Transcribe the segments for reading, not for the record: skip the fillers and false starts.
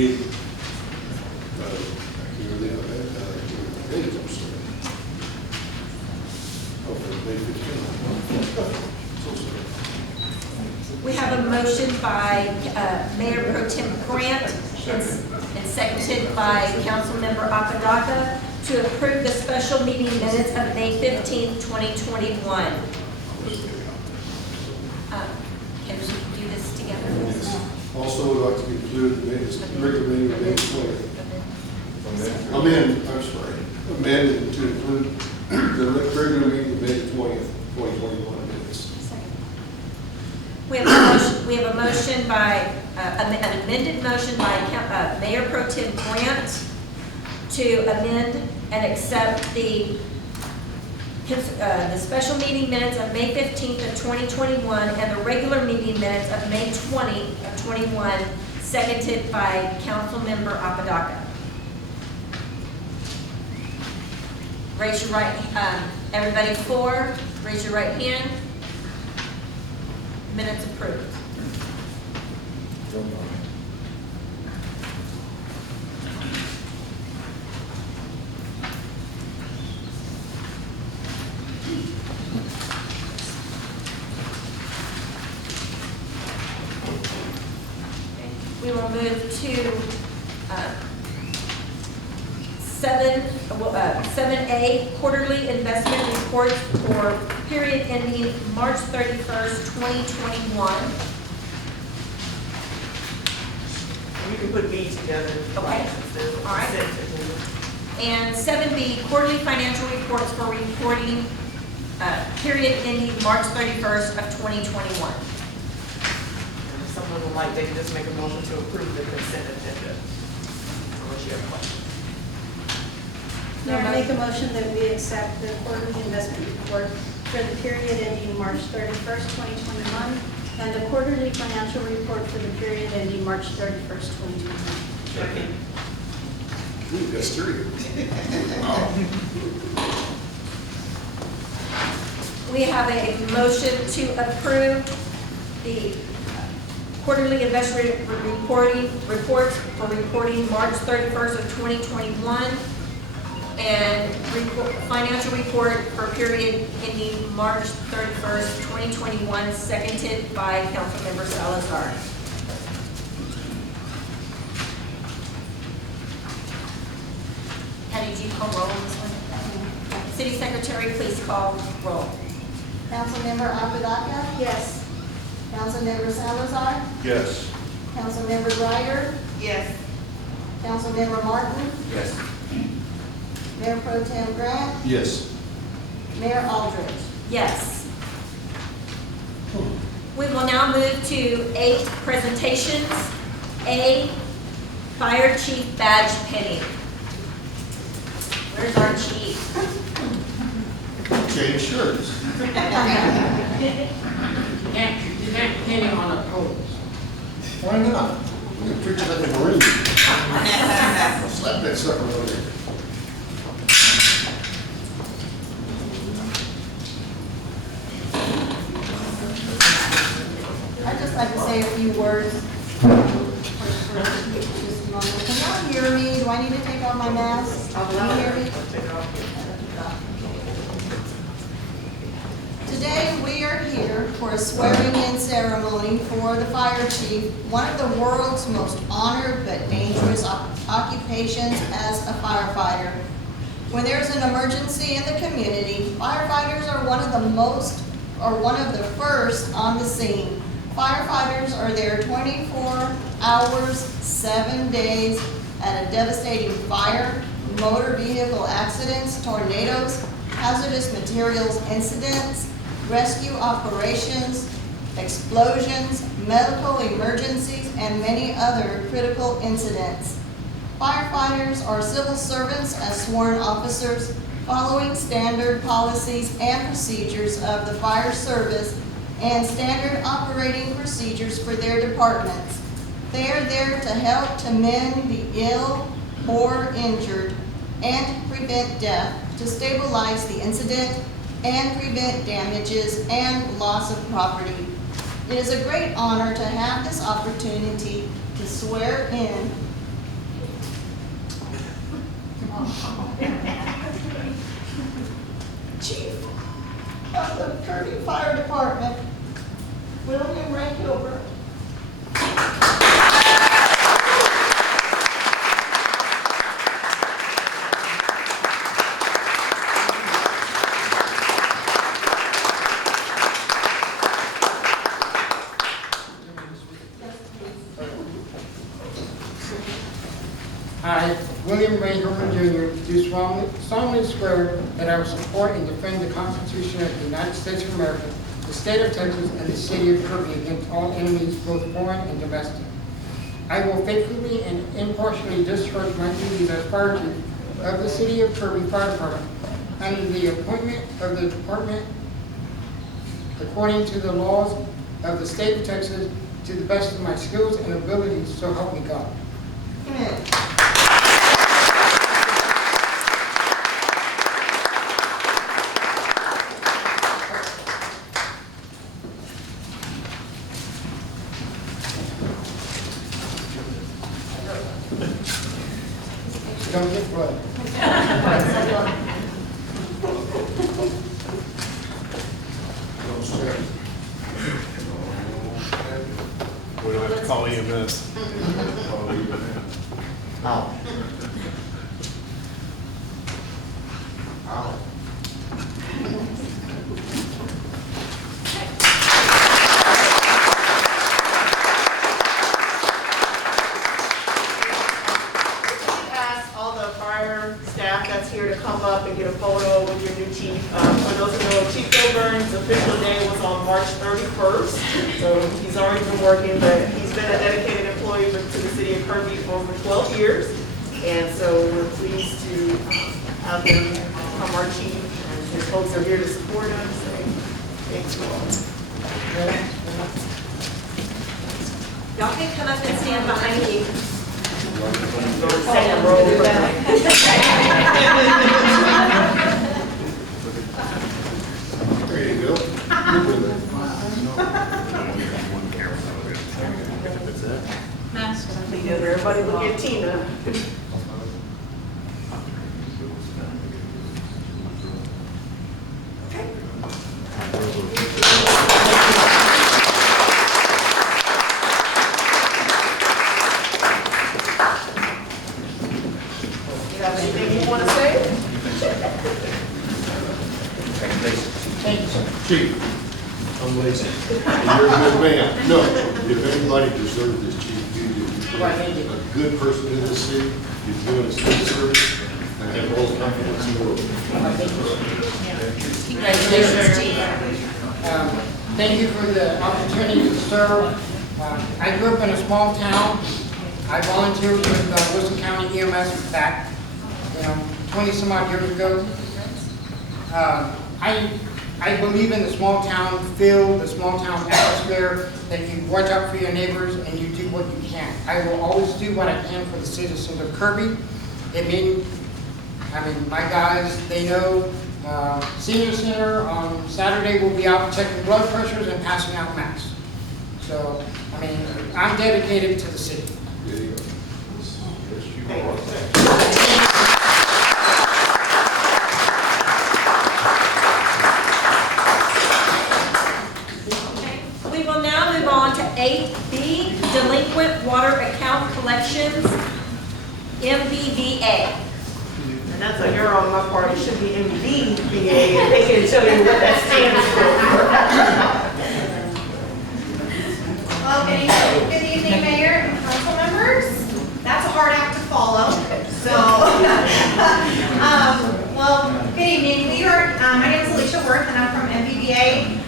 We have a motion by Mayor Pro Tem Grant and seconded by Councilmember Apodaca to approve the special meeting minutes of May 15th, 2021. Can we do this together? Also, would like to include the regular meeting of May 20th. Amended to include the regular meeting of May 20th, 2021 minutes. We have a motion by, an amended motion by Mayor Pro Tem Grant to amend and accept the special meeting minutes of May 15th of 2021 and the regular meeting minutes of May 20 of 21, seconded by Councilmember Apodaca. Raise your right, everybody for, raise your right hand. Minutes approved. We will move to 7A, quarterly investment reports for period ending March 31st, 2021. You can put B together. Okay. All right. And 7B, quarterly financial reports for reporting period ending March 31st of 2021. If someone would like, they can just make a motion to approve the consent agenda. Unless you have questions. Mayor, I make a motion that we accept the quarterly investment report for the period ending March 31st, 2021, and the quarterly financial report for the period ending March 31st, 2021. Second. Ooh, that's three. We have a motion to approve the quarterly investment reports for reporting March 31st of 2021 and financial report for period ending March 31st, 2021, seconded by Councilmember Salazar. How did you call roll on this one? City Secretary, please call roll. Councilmember Apodaca? Yes. Councilmember Salazar? Yes. Councilmember Ryder? Yes. Councilmember Martin? Yes. Mayor Pro Tem Grant? Yes. Mayor Aldridge? Yes. We will now move to 8 presentations. A, Fire Chief Badge Penny. Where's our chief? Change shirts. You can't pin him on a pole. Why not? You can treat it like a Marine. Slap that sucker over there. I'd just like to say a few words. Just a moment. Can y'all hear me? Do I need to take off my mask? Can you hear me? Take it off. Today, we are here for a swearing-in ceremony for the fire chief, one of the world's most honored but dangerous occupations as a firefighter. When there's an emergency in the community, firefighters are one of the first on the scene. Firefighters are there 24 hours, 7 days at a devastating fire, motor vehicle accidents, tornadoes, hazardous materials incidents, rescue operations, explosions, medical emergencies, and many other critical incidents. Firefighters are civil servants as sworn officers, following standard policies and procedures of the fire service and standard operating procedures for their departments. They are there to help to mend the ill or injured and prevent death, to stabilize the incident and prevent damages and loss of property. It is a great honor to have this opportunity to swear in Kirby Fire Department, William Ray Gilbert. I, William Ray Herman Jr., do solemnly swear that I will support and defend the Constitution of the United States of America, the state of Texas, and the city of Kirby against all enemies, both foreign and domestic. I will faithfully and impartially discharge my duties as fire chief of the city of Kirby Fire Department under the appointment of the department according to the laws of the state of Texas to the best of my skills and abilities, so help me God. Amen. Don't get blood. We don't have to call EMS. Ow. Ow. Ask all the fire staff that's here to come up and get a photo with your new chief. For those who know, Chief Gilbert's official day was on March 31st. So he's already been working, but he's been a dedicated employee to the city of Kirby for over 12 years. And so we're pleased to have him become our chief. And his folks are here to support us. So thanks to all. Y'all can come up and stand behind me. Second row. There you go. Everybody look at Tina. You have anything you want to say? Thank you, sir. Chief, I'm lazy. You're a good man. No, if anybody deserves this, Chief, you do. Right, thank you. A good person in this city, you're doing a good service, and I have all the confidence in the world. Congratulations, Chief. Thank you for the opportunity to serve. I grew up in a small town. I volunteered with Wilson County EMS back, 20 some odd years ago. I believe in the small town feel, the small town atmosphere, that you watch out for your neighbors and you do what you can. I will always do what I can for the citizens of Kirby. My guys, they know, Senior Center on Saturday will be out checking blood pressures and passing out masks. So, I'm dedicated to the city. There you go. We will now move on to 8B, Delinquent Water Account Collections, MVVA. And that's a error on my part. It should be MVVA. They can tell you what that stands for. Well, good evening, Mayor and council members. That's a hard act to follow. So, good evening. My name is Alicia Worth, and I'm from MVBA.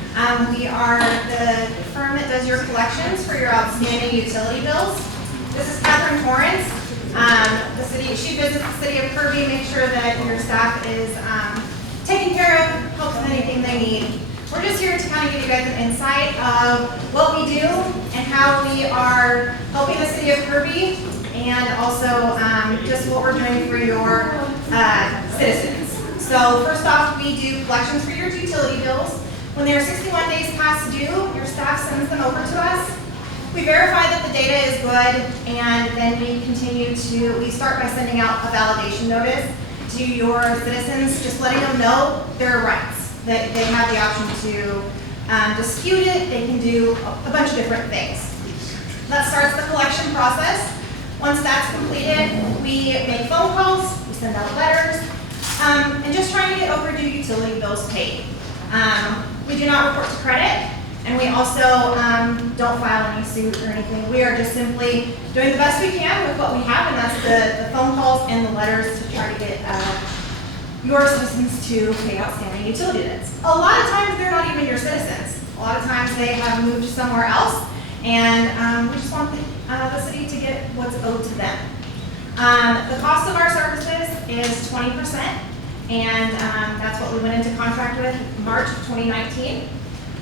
We are the firm that does your collections for your outstanding utility bills. This is Catherine Torrance. She visits the city of Kirby, makes sure that your staff is taken care of, helps with anything they need. We're just here to kind of give you guys an insight of what we do and how we are helping the city of Kirby, and also just what we're doing for your citizens. So first off, we do collections for your utility bills. When they're 61 days past due, your staff sends them over to us. We verify that the data is good, and then we start by sending out a validation notice to your citizens, just letting them know their rights, that they have the option to dispute it, they can do a bunch of different things. That starts the collection process. Once that's completed, we make phone calls, we send out letters, and just trying to get overdue utility bills paid. We do not report to credit, and we also don't file any suit or anything. We are just simply doing the best we can with what we have, and that's the phone calls and the letters to try to get your citizens to pay outstanding utility debts. A lot of times, they're not even your citizens. A lot of times, they have moved somewhere else, and we just want the city to get what's owed to them. The cost of our services is 20%, and that's what we went into contract with March of 2019.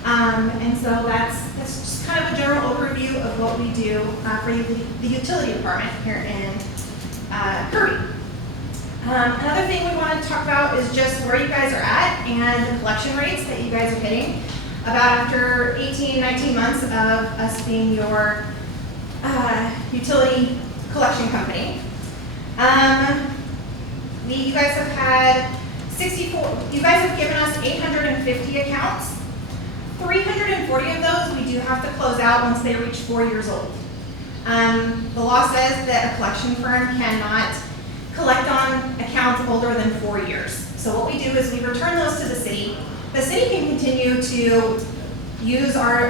And so that's just kind of a general overview of what we do for the utility department here in Kirby. Another thing we want to talk about is just where you guys are at and the collection rates that you guys are hitting. About after 18, 19 months of us being your utility collection company. You guys have had 64, you guys have given us 850 accounts. 340 of those we do have to close out once they reach 4 years old. The law says that a collection firm cannot collect on accounts older than 4 years. So what we do is we return those to the city. The city can continue to use our,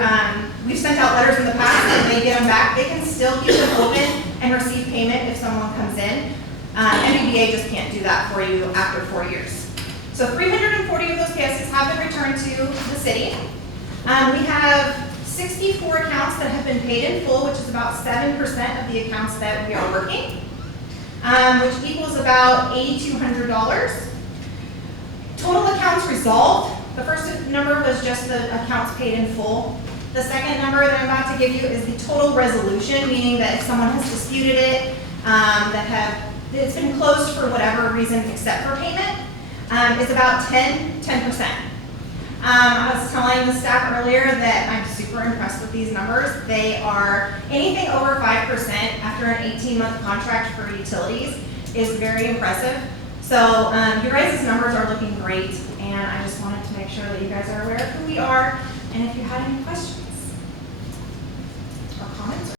we've sent out letters in the past and they get them back. They can still keep them open and receive payment if someone comes in. MBBA just can't do that for you after 4 years. So 340 of those cases have been returned to the city. We have 64 accounts that have been paid in full, which is about 7% of the accounts that we are working, which equals about $8,200. Total accounts resolved. The first number was just the accounts paid in full. The second number that I'm about to give you is the total resolution, meaning that if someone has disputed it, it's been closed for whatever reason except for payment, is about 10%. I was telling the staff earlier that I'm super impressed with these numbers. They are anything over 5% after an 18-month contract for utilities is very impressive. So your guys' numbers are looking great, and I just wanted to make sure that you guys are aware of who we are, and if you had any questions or comments.